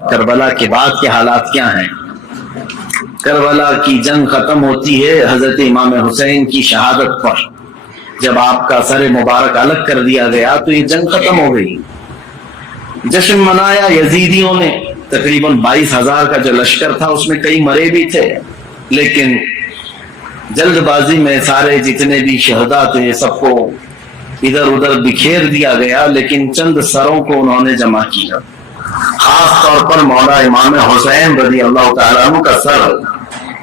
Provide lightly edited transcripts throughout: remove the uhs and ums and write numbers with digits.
کربلا کے بعد کے حالات کیا ہیں؟ کربلا کی جنگ ختم ہوتی ہے حضرت امام حسین کی شہادت پر. جب آپ کا سر مبارک الگ کر دیا گیا تو یہ جنگ ختم ہو گئی. جشن منایا یزیدیوں نے. تقریباً 22,000 کا جو لشکر تھا اس میں کئی مرے بھی تھے، لیکن جلد بازی میں سارے جتنے بھی شہداء تھے سب کو ادھر ادھر بکھیر دیا گیا، لیکن چند سروں کو انہوں نے جمع کیا. خاص طور پر مولا امام حسین رضی اللہ تعالیٰ عنہ کا سر،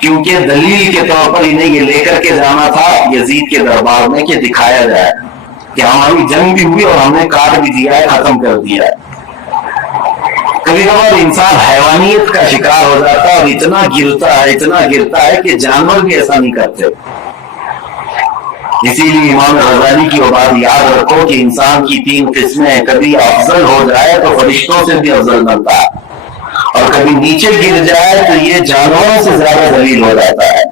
کیونکہ دلیل کے طور پر انہیں یہ لے کر کے جانا تھا یزید کے دربار میں کہ دکھایا جائے کہ ہماری جنگ بھی ہوئی اور ہم نے کاٹ بھی دیا ہے، ختم کر دیا ہے. کبھی کبھار انسان حیوانیت کا شکار ہو جاتا ہے اور اتنا گرتا ہے کہ جانور بھی ایسا نہیں کرتے. اسی لیے امام غزالی کی وہ بات یاد رکھو کہ انسان کی 3 قسمیں، کبھی افضل ہو جائے تو فرشتوں سے بھی افضل بنتا ہے، اور کبھی نیچے گر جائے تو یہ جانوروں سے زیادہ ذلیل ہو جاتا ہے.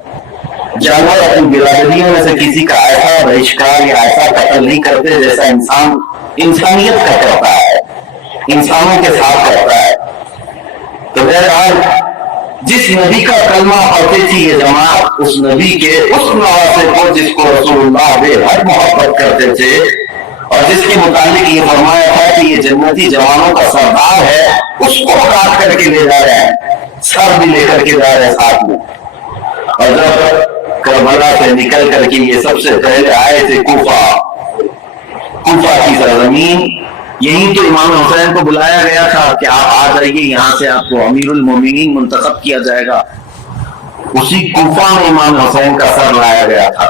جانور اپنی برادریوں میں سے کسی کا ایسا بہشکار یا ایسا قتل نہیں کرتے جیسا انسان انسانیت کا کرتا ہے، انسانوں کے ساتھ کرتا ہے. تو بہرحال جس نبی کا کلمہ پڑھتی تھی یہ جماعت، اس نبی کے اس نواسے کو جس کو رسول اللہ بے حد محبت کرتے تھے اور جس کے متعلق یہ فرمایا تھا کہ یہ جنتی جوانوں کا سردار ہے، اس کو کاٹ کر کے لے جا رہے ہیں، سر بھی لے کر کے جا رہے ہیں ساتھ میں. اور جب کربلا سے نکل کر کے یہ سب سے پہلے آئے تھے کوفہ کی سرزمین، یہیں تو امام حسین کو بلایا گیا تھا کہ آپ آ جائیے، یہاں سے آپ کو امیر المومنین منتخب کیا جائے گا. اسی کوفہ میں امام حسین کا سر لایا گیا تھا.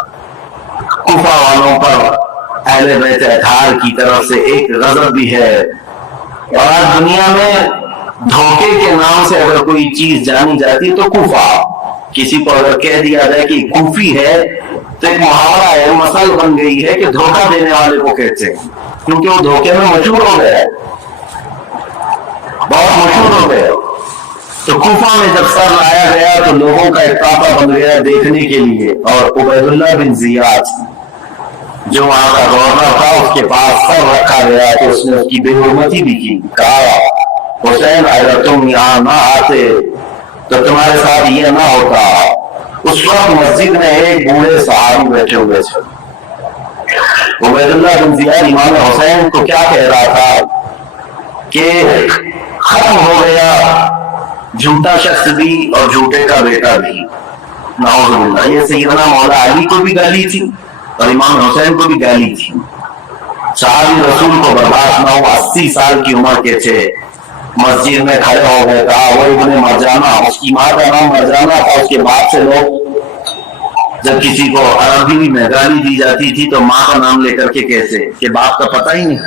کوفہ والوں پر اہل بیت اطہار کی طرف سے ایک غضب بھی ہے. اور آج دنیا میں دھوکے کے نام سے اگر کوئی چیز جانی جاتی تو کوفہ، کسی کو اگر کہہ دیا جائے کہ کوفی ہے تو ایک محاورہ ہے، مسل بن گئی ہے کہ دھوکہ دینے والے کو کہتے ہیں، کیونکہ وہ دھوکے میں مشہور ہو گئے، بہت مشہور ہو گئے. تو کوفہ میں جب سر لایا گیا تو لوگوں کا ایک طاقہ بن گیا دیکھنے کے لیے. اور عبید اللہ بن زیاد جو وہاں کا گورنر تھا، اس کے پاس سر رکھا گیا کہ اس نے اس کی بے حرمتی بھی کی. کہا حسین اگر تم یہاں نہ آتے تو تمہارے ساتھ یہ نہ ہوتا. اس وقت مسجد میں ایک بوڑھے صحابی بیٹھے ہوئے تھے. عبید اللہ بن زیاد امام حسین کو کیا کہہ رہا تھا کہ ختم ہو گیا جھوٹا شخص بھی اور جھوٹے کا بیٹا بھی، نعوذ باللہ. یہ سیدنا مولا علی کو بھی گالی تھی اور امام حسین کو بھی گالی تھی. صحابی رسول کو برداشت نہ ہو، 80 سال کی عمر کے تھے، مسجد میں کھڑے ہو گئے. کہا وہ ابن مرجانہ، اس کی ماں کا نام مرجانہ تھا. اس کے بعد سے لوگ جب کسی کو عربی میں گالی دی جاتی تھی تو ماں کا نام لے کر کے کہتے کہ باپ کا پتہ ہی نہیں.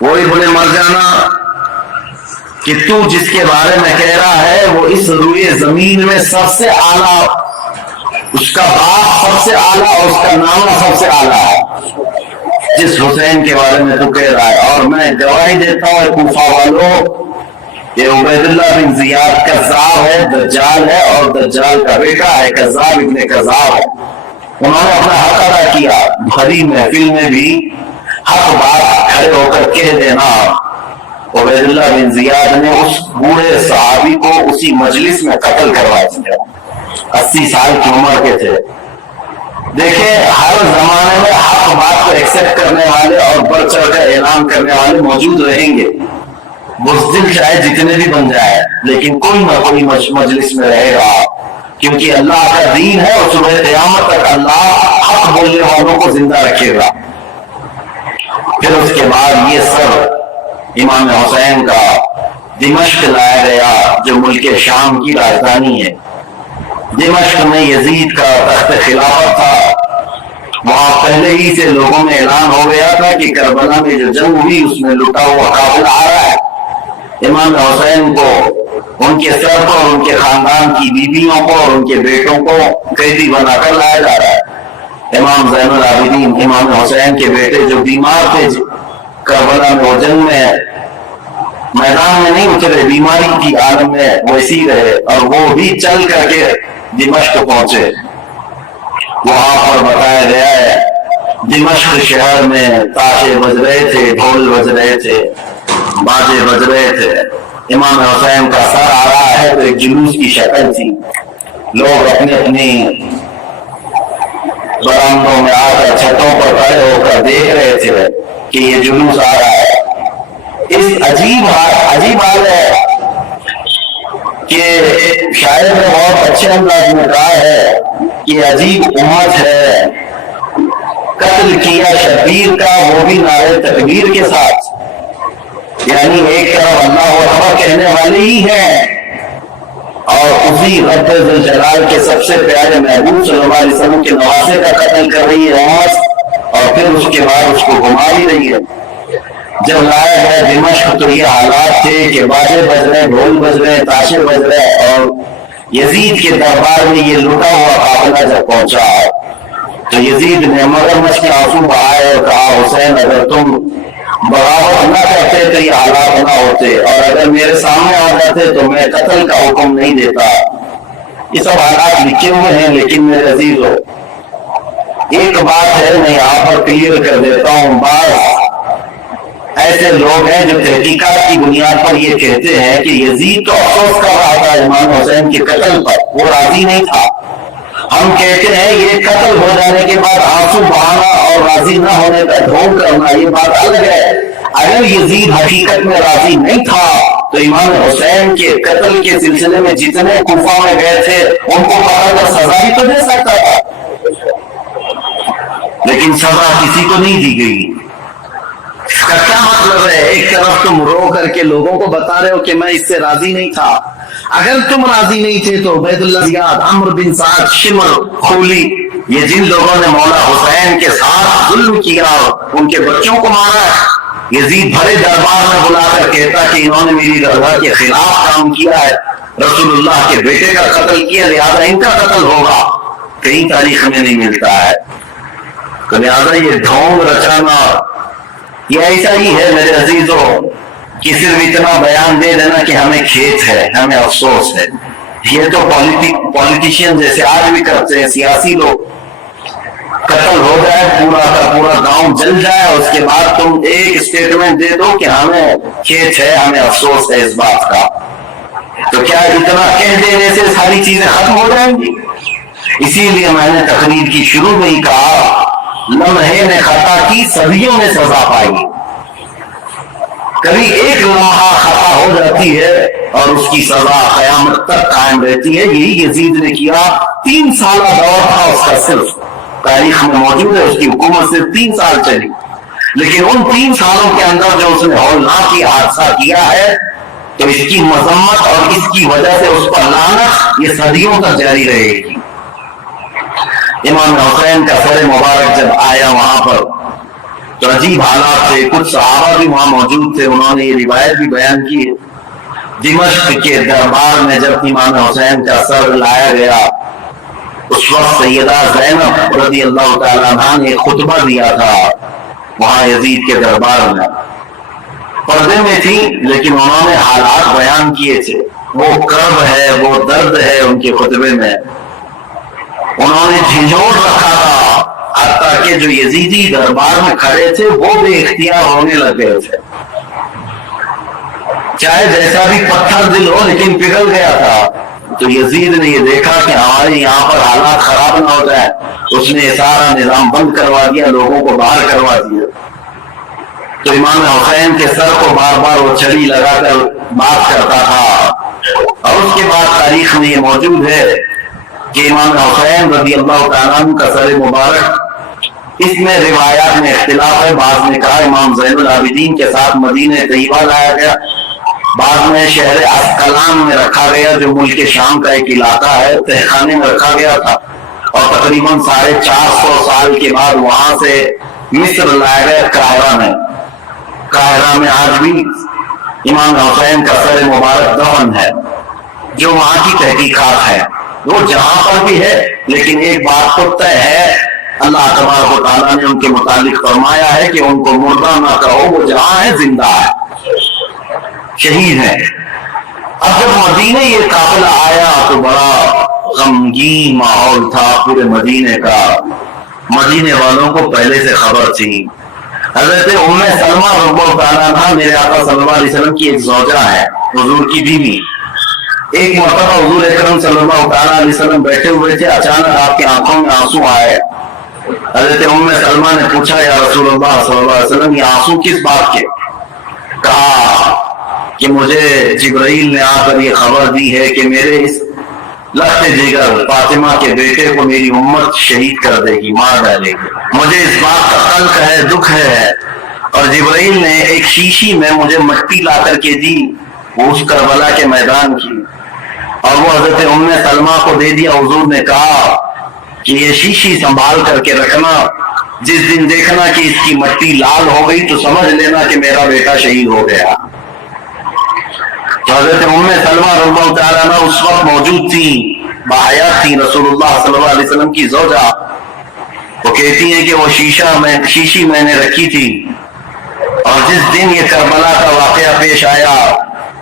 وہ ابن مرجانہ کہ تو جس کے بارے میں کہہ رہا ہے وہ اس روئے زمین میں سب سے اعلیٰ، اس کا باپ سب سے اعلیٰ اور اس کا نام سب سے اعلیٰ ہے جس حسین کے بارے میں تو کہہ رہا ہے. اور میں گواہی دیتا ہوں کوفہ والوں، یہ عبید اللہ بن زیاد کذاب ہے، دجال ہے اور دجال کا بیٹا ہے، کذاب ابن کذاب ہے. انہوں نے اپنا حق ادا کیا، بھری محفل میں بھی حق بات کھڑے ہو کر کہہ دینا. عبید اللہ بن زیاد نے اس بوڑھے صحابی کو اسی مجلس میں قتل کروا دیا. 80 سال کی عمر کے تھے. دیکھیں ہر زمانے میں حق بات کو ایکسپٹ کرنے والے اور بڑھ چڑھ کر اعلان کرنے والے موجود رہیں گے. بزدل چاہے جتنے بھی بن جائے، لیکن کوئی نہ کوئی مجلس میں رہے گا، کیونکہ اللہ کا دین ہے اور صبح قیامت تک اللہ حق بولنے والوں کو زندہ رکھے گا. پھر اس کے بعد یہ سر امام حسین کا دمشق لایا گیا جو ملک شام کی راجدھانی ہے. دمشق میں یزید کا تخت خلافت تھا. وہاں پہلے ہی سے لوگوں میں اعلان ہو گیا تھا کہ کربلا میں جو جنگ ہوئی اس میں لٹا ہوا قافلہ آ رہا ہے. امام حسین کو، ان کے سر کو، ان کے خاندان کی بیویوں کو اور ان کے بیٹوں کو قیدی بنا کر لایا جا رہا ہے. امام زین العابدین امام حسین کے بیٹے جو بیمار تھے کربلا میں، وہ جنگ میں میدان میں نہیں اترے، بیماری کی عالم میں ویسی رہے اور وہ بھی چل کر کے دمشق پہنچے. وہاں پر بتایا گیا ہے دمشق شہر میں تاشے بج رہے تھے، ڈھول بج رہے تھے، باجے بج رہے تھے. امام حسین کا سر آ رہا ہے تو ایک جلوس کی شکل تھی، لوگ اپنے اپنی برآمدوں میں آ کر چھتوں پر کھڑے ہو کر دیکھ رہے تھے کہ یہ جلوس آ رہا ہے۔ اس عجیب حال ہے کہ شاعر نے بہت اچھے انداز میں کہا ہے کہ عجیب امت ہے، قتل کیا شبیر کا وہ بھی نعرے تکبیر کے ساتھ، یعنی ایک طرف اللہ اکبر کہنے والے ہی ہیں اور اسی رب ذوالجلال کے سب سے پیارے محبوب صلی اللہ علیہ وسلم کے نواسے کا قتل کر رہی ہے امت، اور پھر اس کے بعد اس کو گھما ہی رہی ہے۔ جب لایا گیا دمشق تو یہ حالات تھے کہ باجے بج رہے، ڈھول بج رہے، تاشے بج رہے، اور یزید کے دربار میں یہ لٹا ہوا قافلہ جب پہنچا تو یزید نے مگرمچھ کے آنسو بہائے اور کہا حسین اگر تم بغاوت نہ کرتے تو یہ حالات نہ ہوتے، اور اگر میرے سامنے آ جاتے تو میں قتل کا حکم نہیں دیتا۔ یہ سب حالات لکھے ہوئے ہیں، لیکن میرے عزیزو ایک بات ہے میں یہاں پر کلیئر کر دیتا ہوں۔ بعض ایسے لوگ ہیں جو تحقیقات کی بنیاد پر یہ کہتے ہیں کہ یزید تو افسوس کر رہا تھا امام حسین کے قتل پر، وہ راضی نہیں تھا۔ ہم کہتے ہیں یہ قتل ہو جانے کے بعد آنسو بہانا اور راضی نہ ہونے کا ڈھونگ کرنا یہ بات الگ ہے۔ اگر یزید حقیقت میں راضی نہیں تھا تو امام حسین کے قتل کے سلسلے میں جتنے کوفہ میں گئے تھے ان کو قتل کا سزا بھی تو دے سکتا تھا، لیکن سزا کسی کو نہیں دی گئی۔ اس کا کیا مطلب ہے؟ ایک طرف تم رو کر کے لوگوں کو بتا رہے ہو کہ میں اس سے راضی نہیں تھا، اگر تم راضی نہیں تھے تو عبید اللہ زیاد، عمرو بن سعد، شمر، خولی، یہ جن لوگوں نے مولا حسین کے ساتھ ظلم کیا اور ان کے بچوں کو مارا، یزید بھرے دربار میں بلا کر کہتا کہ انہوں نے میری رضا کے خلاف کام کیا ہے، رسول اللہ کے بیٹے کا قتل کیا، لہذا ان کا قتل ہوگا، کہیں تاریخ میں نہیں ملتا ہے۔ تو لہذا یہ ڈھونگ رچانا یہ ایسا ہی ہے میرے عزیزوں کہ صرف اتنا بیان دے دینا کہ ہمیں کھیت ہے، ہمیں افسوس ہے، یہ تو پولیٹیشین جیسے آج بھی کرتے ہیں، سیاسی لوگ، قتل ہو جائے پورا کا پورا گاؤں جل جائے، اس کے بعد تم ایک اسٹیٹمنٹ دے دو کہ ہمیں کھیت ہے، ہمیں افسوس ہے اس بات کا۔ تو کیا اتنا کہہ دینے سے ساری چیزیں ختم ہو جائیں گی؟ اسی لیے میں نے تقریر کی شروع میں ہی کہا لمحے نے خطا کی صدیوں نے سزا پائی۔ کبھی ایک لمحہ خطا ہو جاتی ہے اور اس کی سزا قیامت تک قائم رہتی ہے۔ یہی یزید نے کیا، 3 سالہ دور تھا اس کا، صرف تاریخ میں موجود ہے، اس کی حکومت صرف 3 سال چلی، لیکن ان 3 سالوں کے اندر جو اس نے ہولناک کی حادثہ کیا ہے تو اس کی مذمت اور اس کی وجہ سے اس پر لعنت یہ صدیوں تک جاری رہے گی۔ امام حسین کا سر مبارک جب آیا وہاں پر تو عجیب حالات تھے، کچھ صحابہ بھی وہاں موجود تھے، انہوں نے یہ روایت بھی بیان کی ہے۔ دمشق کے دربار میں جب امام حسین کا سر لایا گیا اس وقت سیدہ زینب رضی اللہ تعالیٰ عنہ نے خطبہ دیا تھا وہاں یزید کے دربار میں، پردے میں تھی لیکن انہوں نے حالات بیان کیے تھے، وہ کرب ہے، وہ درد ہے ان کے خطبے میں، انہوں نے جھنجھوڑ رکھا تھا، حتیٰ کہ جو یزیدی دربار میں کھڑے تھے وہ بے اختیار ہونے لگے تھے، چاہے جیسا بھی پتھر دل ہو لیکن پگھل گیا تھا۔ تو یزید نے یہ دیکھا کہ ہمارے یہاں پر حالات خراب نہ ہو جائے، اس نے سارا نظام بند کروا دیا، لوگوں کو باہر کروا دیا۔ تو امام حسین کے سر کو بار بار وہ چھڑی لگا کر بات کرتا تھا، اور اس کے بعد تاریخ میں یہ موجود ہے کہ امام حسین رضی اللہ تعالیٰ عنہ کا سر مبارک، اس میں روایات میں اختلاف ہے، بعض نے کہا امام زین العابدین کے ساتھ مدینہ طیبہ لایا گیا، بعد میں شہر عسقلان میں رکھا گیا جو ملک شام کا ایک علاقہ ہے، تہخانے میں رکھا گیا تھا، اور تقریباً 450 سال کے بعد وہاں سے مصر لایا گیا قاہرہ میں۔ قاہرہ میں آج بھی امام حسین کا سر مبارک دفن ہے، جو وہاں کی تحقیقات ہے، وہ جہاں پر بھی ہے، لیکن ایک بات تو طے ہے، اللہ تبارک و تعالیٰ نے ان کے متعلق فرمایا ہے کہ ان کو مردہ نہ کہو، وہ جہاں ہے زندہ ہے، شہید ہے۔ اب جب مدینے یہ قافلہ آیا تو بڑا غمگین ماحول تھا پورے مدینے کا، مدینے والوں کو پہلے سے خبر تھی، حضرت ام سلمہ رضی اللہ عنہا میرے آقا صلی اللہ علیہ وسلم کی ایک زوجہ ہے، حضور کی بیوی. ایک مرتبہ حضور اکرم صلی اللہ علیہ وسلم بیٹھے ہوئے تھے، اچانک آپ کی آنکھوں میں آنسو آئے. حضرت ام سلمہ نے پوچھا یا رسول اللہ صلی اللہ علیہ وسلم یہ آنسو کس بات کے؟ کہا کہ مجھے جبرائیل نے آ کر یہ خبر دی ہے کہ میرے اس لخت جگر فاطمہ کے بیٹے کو میری امت شہید کر دے گی، مار ڈالے گی. مجھے اس بات کا قلق ہے، دکھ ہے. اور جبرائیل نے ایک شیشی میں مجھے مٹی لا کر کے دی، اس کربلا کے میدان کی، اور وہ حضرت ام سلمہ کو دے دیا. حضور نے کہا کہ یہ شیشی سنبھال کر کے رکھنا، جس دن دیکھنا کہ اس کی مٹی لال ہو گئی تو سمجھ لینا کہ میرا بیٹا شہید ہو گیا. تو حضرت ام سلمہ رضی اللہ تعالیٰ عنہ اس وقت موجود تھی، باحیات تھی، رسول اللہ صلی اللہ علیہ وسلم کی زوجہ. وہ کہتی ہیں کہ وہ شیشی میں نے رکھی تھی، اور جس دن یہ کربلا کا واقعہ پیش آیا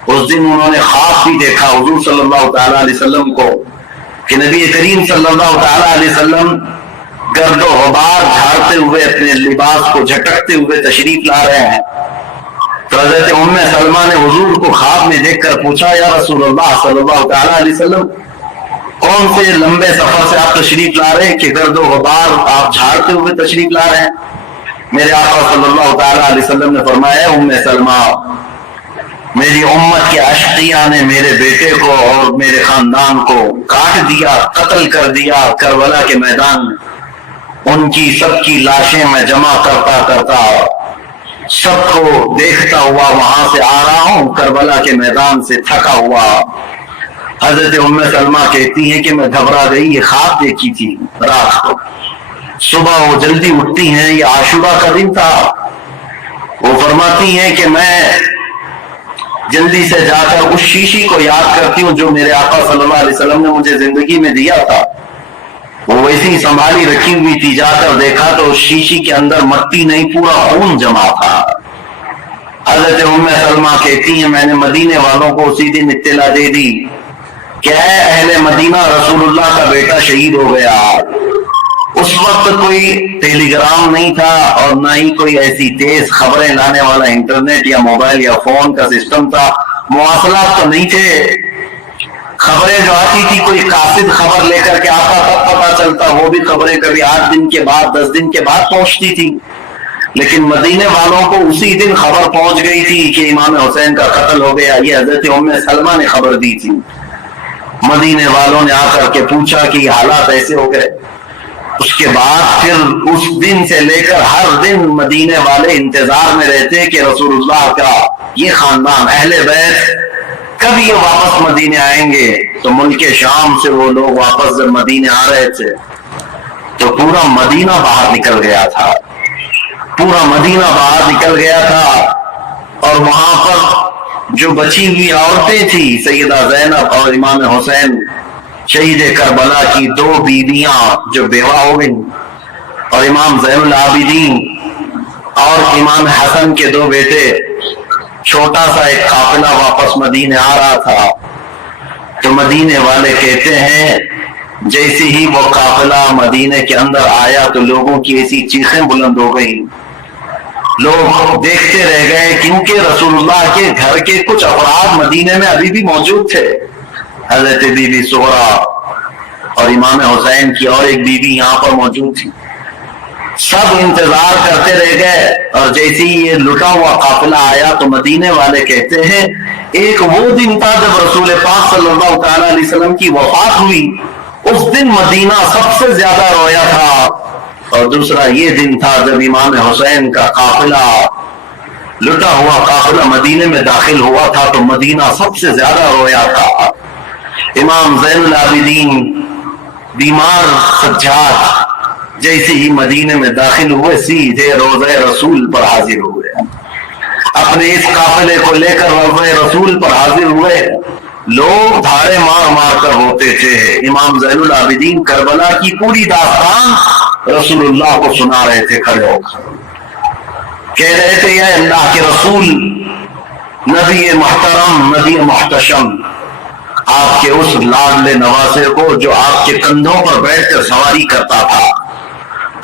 اس دن انہوں نے خواب بھی دیکھا حضور صلی اللہ تعالیٰ علیہ وسلم کو کہ نبی کریم صلی اللہ تعالیٰ علیہ وسلم گرد و غبار جھاڑتے ہوئے اپنے لباس کو جھٹکتے ہوئے تشریف لا رہے ہیں. تو حضرت ام سلمہ نے حضور کو خواب میں دیکھ کر پوچھا یا رسول اللہ صلی اللہ تعالیٰ علیہ وسلم کون سے لمبے سفر سے آپ تشریف لا رہے ہیں کہ گرد و غبار آپ جھاڑتے ہوئے تشریف لا رہے ہیں؟ میرے آقا صلی اللہ تعالیٰ علیہ وسلم نے فرمایا ام سلمہ میری امت کے اشقیاء نے میرے بیٹے کو اور میرے خاندان کو کاٹ دیا، قتل کر دیا کربلا کے میدان میں. ان کی سب کی لاشیں میں جمع کرتا کرتا سب کو دیکھتا ہوا وہاں سے آ رہا ہوں، کربلا کے میدان سے تھکا ہوا. حضرت ام سلمہ کہتی ہیں کہ میں گھبرا گئی، یہ خواب دیکھی تھی رات کو. صبح وہ جلدی اٹھتی ہیں، یہ عاشورہ کا دن تھا. وہ فرماتی ہیں کہ میں جلدی سے جا کر اس شیشی کو یاد کرتی ہوں جو میرے آقا صلی اللہ علیہ وسلم نے مجھے زندگی میں دیا تھا. وہ ویسی سنبھالی رکھی ہوئی تھی، جا کر دیکھا تو اس شیشی کے اندر مٹی نہیں پورا خون جمع تھا. حضرت ام سلمہ کہتی ہیں میں نے مدینے والوں کو اسی دن اطلاع دے دی کہ اے اہل مدینہ رسول اللہ کا بیٹا شہید ہو گیا. اس وقت کوئی ٹیلی گرام نہیں تھا اور نہ ہی کوئی ایسی تیز خبریں لانے والا انٹرنیٹ یا موبائل یا فون کا سسٹم تھا، مواصلات تو نہیں تھے. خبریں جو آتی تھی کوئی قاصد خبر لے کر کے آتا تب پتا چلتا، وہ بھی خبریں کبھی 8 دن کے بعد 10 دن کے بعد پہنچتی تھی. لیکن مدینے والوں کو اسی دن خبر پہنچ گئی تھی کہ امام حسین کا قتل ہو گیا. یہ حضرت ام سلمہ نے خبر دی تھی. مدینے والوں نے آ کر کے پوچھا کہ یہ حالات ایسے ہو گئے. اس کے بعد پھر اس دن سے لے کر ہر دن مدینے والے انتظار میں رہتے کہ رسول اللہ کا یہ خاندان اہل بیت کب یہ واپس مدینے آئیں گے. تو ملک شام سے وہ لوگ واپس جب مدینے آ رہے تھے تو پورا مدینہ باہر نکل گیا تھا، پورا مدینہ باہر نکل گیا تھا. اور وہاں پر جو بچی ہوئی عورتیں تھیں سیدہ زینب اور امام حسین شہید کربلا کی 2 بیویاں جو بیوہ ہو گئیں، اور امام زین العابدین اور امام حسن کے 2 بیٹے، چھوٹا سا ایک قافلہ واپس مدینے آ رہا تھا. تو مدینے والے کہتے ہیں جیسے ہی وہ قافلہ مدینے کے اندر آیا تو لوگوں کی ایسی چیخیں بلند ہو گئی، لوگ دیکھتے رہ گئے کیونکہ رسول اللہ کے گھر کے کچھ افراد مدینے میں ابھی بھی موجود تھے. حضرت بی بی سغرا اور امام حسین کی اور ایک بیوی یہاں پر موجود تھی. سب انتظار کرتے رہ گئے، اور جیسے ہی یہ لٹا ہوا قافلہ آیا تو مدینے والے کہتے ہیں ایک وہ دن تھا جب رسول پاک صلی اللہ تعالی علیہ وسلم کی وفات ہوئی، اس دن مدینہ سب سے زیادہ رویا تھا. اور دوسرا یہ دن تھا جب امام حسین کا قافلہ، لٹا ہوا قافلہ مدینے میں داخل ہوا تھا تو مدینہ سب سے زیادہ رویا تھا. امام زین العابدین بیمار سجاد جیسے ہی مدینے میں داخل ہوئے سیدھے روضہ رسول پر حاضر ہوئے، اپنے اس قافلے کو لے کر روضہ رسول پر حاضر ہوئے. لوگ دھاڑے مار مار کر روتے تھے. امام زین العابدین کربلا کی پوری داستان رسول اللہ کو سنا رہے تھے کھڑے ہو کر. کہہ رہے تھے یا اللہ کے رسول، نبی محترم، نبی محتشم، آپ کے اس لاڈلے نواسے کو جو آپ کے کندھوں پر بیٹھ کر سواری کرتا تھا،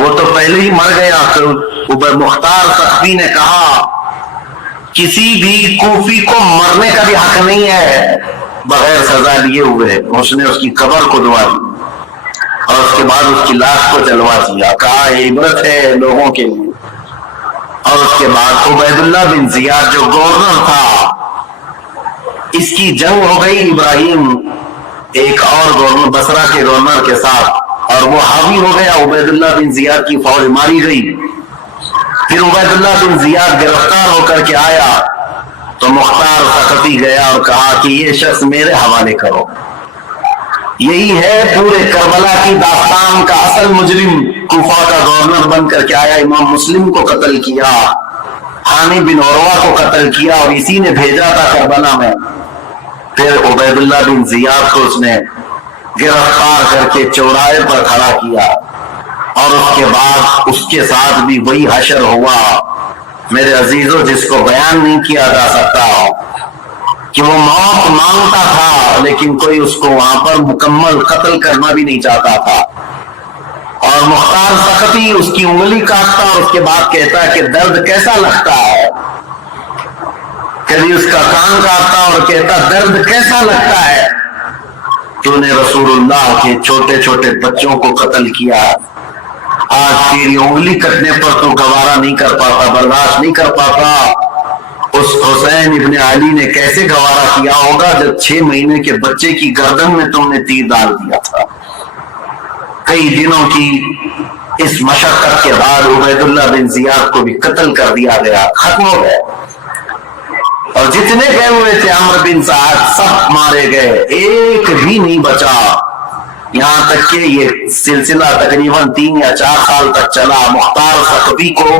وہ تو پہلے ہی مر گیا. تو مختار سخفی نے کہا کسی بھی کوفی کو مرنے کا بھی حق نہیں ہے بغیر سزا لیے ہوئے. اس نے اس کی قبر کو دعا دی اور اس کے بعد اس کی لاش کو جلوا دیا. کہا یہ عبرت ہے لوگوں کے لیے. اور اس کے بعد عبید اللہ بن زیاد جو گورنر تھا, اس کی جنگ ہو گئی ابراہیم ایک اور گورنر بصرہ کے گورنر کے ساتھ, اور وہ حاوی ہو گیا. عبید اللہ بن زیاد کی فوج ماری گئی. پھر عبید اللہ بن زیاد گرفتار ہو کر کے آیا تو مختار سخفی گیا اور کہا کہ یہ شخص میرے حوالے کرو. یہی ہے پورے کربلا کی داستان کا اصل مجرم. کوفہ کا گورنر بن کر کے آیا, امام مسلم کو قتل کیا, حانی بن عروہ کو قتل کیا, اور اسی نے بھیجا تھا کربلا میں. پھر عبید اللہ بن زیاد کو اس نے گرفتار کر کے چوراہے پر کھڑا کیا, اور اس کے بعد اس کے ساتھ بھی وہی حشر ہوا میرے عزیزوں جس کو بیان نہیں کیا جا سکتا, کہ وہ موت مانگتا تھا لیکن کوئی اس کو وہاں پر مکمل قتل کرنا بھی نہیں چاہتا تھا. اور مختار سخفی اس کی انگلی کاٹتا اور اس کے بعد کہتا ہے کہ درد کیسا لگتا ہے. کبھی اس کا کان کاٹتا اور کہتا درد کیسا لگتا ہے. تو نے رسول اللہ کے چھوٹے چھوٹے بچوں کو قتل کیا, آج تیری انگلی کٹنے پر تو گوارا نہیں کر پاتا, برداشت نہیں کر پاتا. اس حسین ابن علی نے کیسے گوارا کیا ہوگا جب 6 مہینے کے بچے کی گردن میں تم نے تیر ڈال دیا تھا. کئی دنوں کی اس مشقت کے بعد عبید اللہ بن زیاد کو بھی قتل کر دیا گیا, ختم ہو گئے. اور جتنے گئے ہوئے تھے عمرو بن سعد سب مارے گئے, ایک بھی نہیں بچا. یہاں تک کہ یہ سلسلہ تقریباً 3 یا 4 سال تک چلا. مختار سخفی کو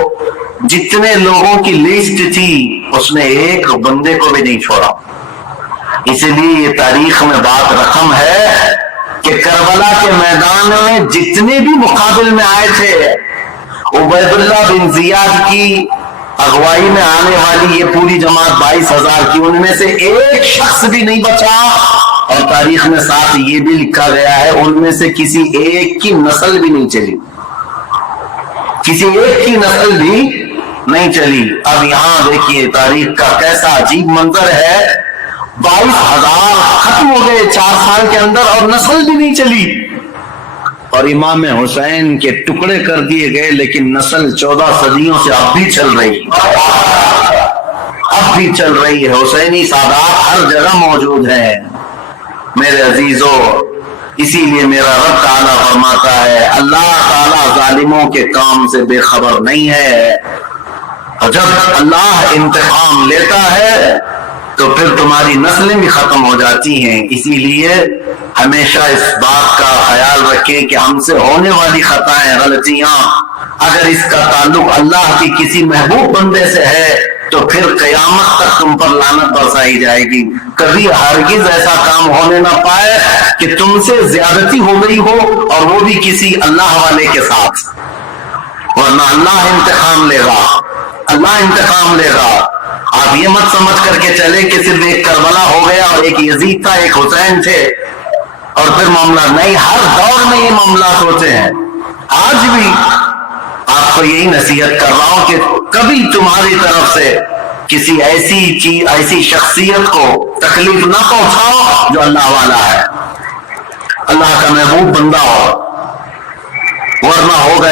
جتنے لوگوں کی لسٹ تھی اس نے ایک بندے کو بھی نہیں چھوڑا. اسی لیے یہ تاریخ میں بات رقم ہے کہ کربلا کے میدان میں جتنے بھی مقابل میں آئے تھے عبید اللہ بن زیاد کی اغوائی میں آنے والی یہ پوری جماعت 22,000 کی, ان میں سے ایک شخص بھی نہیں بچا. اور تاریخ میں ساتھ یہ بھی لکھا گیا ہے ان میں سے کسی ایک کی نسل بھی نہیں چلی, کسی ایک کی نسل بھی نہیں چلی. اب یہاں دیکھیے تاریخ کا کیسا عجیب منظر ہے. 22,000 ختم ہو گئے 4 سال کے اندر اور نسل بھی نہیں چلی. اور امام حسین کے ٹکڑے کر دیے گئے لیکن نسل 14 صدیوں سے اب بھی چل رہی, اب بھی چل رہی ہے. حسینی سادات ہر جگہ موجود ہیں میرے عزیزوں. اسی لیے میرا رب تعالیٰ فرماتا ہے اللہ تعالیٰ ظالموں کے کام سے بے خبر نہیں ہے. اور جب اللہ انتقام لیتا ہے تو پھر تمہاری نسلیں بھی ختم ہو جاتی ہیں. اسی لیے ہمیشہ اس بات کا خیال رکھیں کہ ہم سے ہونے والی خطائیں غلطیاں اگر اس کا تعلق اللہ کی کسی محبوب بندے سے ہے تو پھر قیامت تک تم پر لعنت برسائی جائے گی. کبھی ہرگز ایسا کام ہونے نہ پائے کہ تم سے زیادتی ہو گئی ہو اور وہ بھی کسی اللہ والے کے ساتھ, ورنہ اللہ انتقام لے گا, اللہ انتقام لے گا. آپ یہ مت سمجھ کر کے چلے کہ صرف ایک کربلا ہو گیا اور ایک یزید تھا ایک حسین تھے اور پھر معاملہ نہیں. ہر دور میں یہ معاملات ہوتے ہیں. آج بھی آپ کو یہی نصیحت کر رہا ہوں کہ کبھی تمہاری طرف سے کسی ایسی شخصیت کو تکلیف نہ پہنچاؤ جو اللہ والا ہے, اللہ کا محبوب بندہ ہو, ورنہ ہوگا